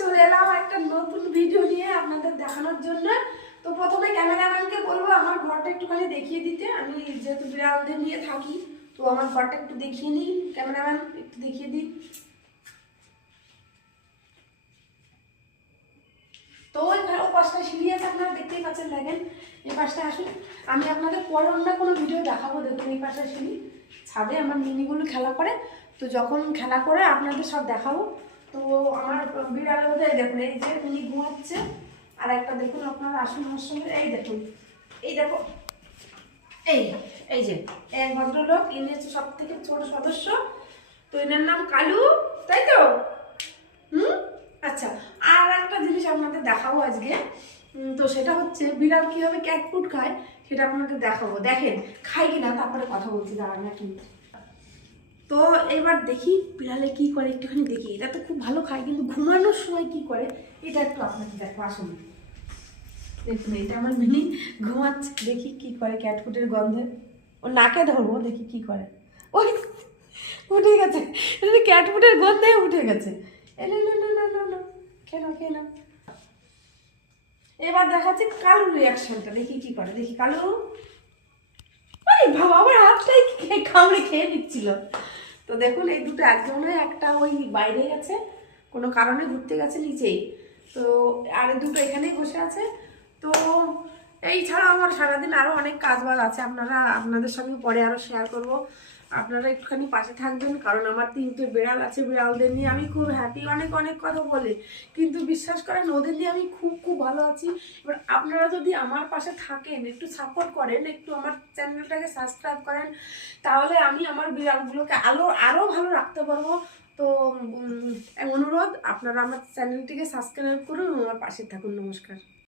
চলে এলাম একটা নতুন ভিডিও নিয়ে আপনাদের দেখানোর জন্য। তো প্রথমে ক্যামেরাম্যানকে বলবো আমার ঘরটা একটুখানি দেখিয়ে দিতে। আমি যেহেতু বিড়ালদের নিয়ে থাকি, তো আমার ঘরটা একটু দেখিয়ে নিই। ক্যামেরাম্যান একটু দেখিয়ে দিই। তো ওই পাশটা সিঁড়ি আছে, আপনারা দেখতেই পাচ্ছেন। দেখেন এই পাশটা আসুন, আমি আপনাদের পরে অন্য কোনো ভিডিও দেখাবো। দেখুন এই পাশটা সিঁড়ি, ছাদে আমার মিনিগুলো খেলা করে, তো যখন খেলা করে আপনাদের সব দেখাবো। তো আমার বিড়ালদের দেখুন, এই যে উনি ঘুমাচ্ছে, আর একটা দেখুন আপনারা আসুন আমার সঙ্গে। এই দেখুন, এই দেখো, এই এই যে এক ভদ্রলোক, ইনি হচ্ছে সব থেকে ছোট সদস্য। তো এনার নাম কালু, তাই তো? আচ্ছা, আর একটা জিনিস আপনাদের দেখাবো আজকে। তো সেটা হচ্ছে বিড়াল কীভাবে ক্যাট ফুড খায় সেটা আপনাদের দেখাবো। দেখেন খাই কিনা, তারপরে কথা বলছি, দাঁড়ান এখন। তো এবার দেখি বিড়ালে কি করে, একটুখানি দেখি। এটা তো খুব ভালো খায়, কিন্তু ঘুমানোর সময় কি করে এটা একটু আপনাদের দেখো, আসুন। দেখুন এটা আমার মিনি ঘুমাচ্ছে, দেখি কি করে ক্যাট ফুডের গন্ধে। ও নাকে ধরবো, দেখি কি করে। ওই উঠে গেছে, ক্যাট ফুডের গন্ধে উঠে গেছে। এলো না না না না না, কেন কেন। এবার দেখাচ্ছি কালুর রিয়াকশনটা, দেখি কি করে। দেখি কালু, আরে বাবা আমার হাতটাই কামড়ে খেয়ে নিচ্ছিল। তো দেখুন এই দুটো একজনে, একটা ওই বাইরে গেছে কোনো কারণে, ঘুরতে গেছে নিচেই, তো আর দুটো এখানেই বসে আছে। তো এই ছাড়া আমার সারাদিন আরও অনেক কাজবাজ আছে, আপনাদের সঙ্গে পরে আরও শেয়ার করব। আপনারা একটুখানি পাশে থাকবেন, কারণ আমার 3টে বিড়াল আছে। বিড়ালদের নিয়ে আমি খুব হ্যাপি, অনেক অনেক কথা বলে, কিন্তু বিশ্বাস করেন ওদের নিয়ে আমি খুব খুব ভালো আছি। এবার আপনারা যদি আমার পাশে থাকেন, একটু সাপোর্ট করেন, একটু আমার চ্যানেলটাকে সাবস্ক্রাইব করেন, তাহলে আমি আমার বিড়ালগুলোকে আরও ভালো রাখতে পারবো। তো অনুরোধ, আপনারা আমার চ্যানেলটিকে সাবস্ক্রাইব করুন, আমার পাশে থাকুন। নমস্কার।